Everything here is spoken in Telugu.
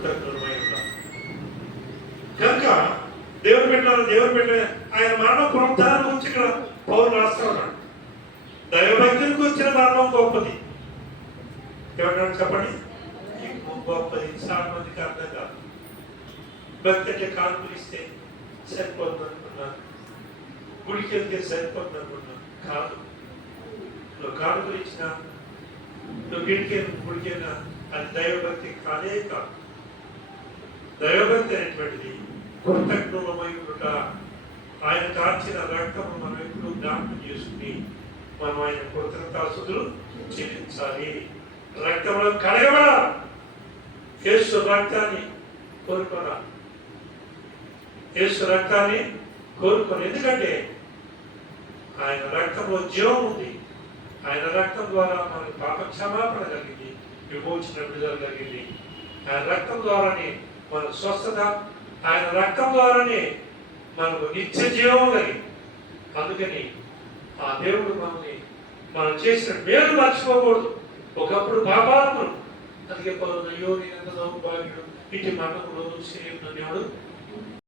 కృతజ్ఞులమై ఉండాలి. కనుక దేవుని పెట్ట ఆయన మరణం పునరుద్ధానం గురించి ఇక్కడ పౌరులు రాస్తా ఉన్నాడు. దైవభక్తులకు వచ్చిన మరణం గొప్పది. ఏమంటారు చెప్పండి? గొప్పది. చాలా మందికి అర్థం కాదు. భక్తి అంటే కానుకలు ఇస్తే సరిపోతుంది అనుకున్నాను, గుడికి వెళ్తే సరిపోతుంది అనుకున్నాను. కాదు. నువ్వు కానుకలు ఇచ్చినా, నువ్వు గుడికి వెళ్ళినా అది దైవభక్తి కాదే కాదు. దైవభక్తి అనేటువంటిది కృతజ్ఞులమై ఉండుట. ఆయన కార్చిన రక్తము మనం ఎప్పుడు జ్ఞాపకం చేసుకుని మనం ఆయన కృతజ్ఞతాస్తుతులు చెల్లించాలి. రక్తంలో కడగబడాలి. యేసు రక్తాన్ని కోరుకోవాలి. యేసు రక్తాన్ని కోరుకోవాలి. ఎందుకంటే ఆయన రక్తంలో జీవం ఉంది. ఆయన రక్తం ద్వారా మనకు పాప క్షమాపణ కలిగింది, విమోచన విడుదల కలిగింది. ఆయన రక్తం ద్వారానే మన స్వస్థత, ఆయన రక్తం ద్వారానే మనకు నిత్య జీవం కలిగింది. అందుకని ఆ దేవుడు మనల్ని మనం చేసిన మేలు మర్చిపోకూడదు. ఒకప్పుడు పాపాత్ములు, అందుకే అయ్యో నేను ఎంత దౌర్భాగ్యుడు, ఇటు మరణములు శరీరం అనేవాడు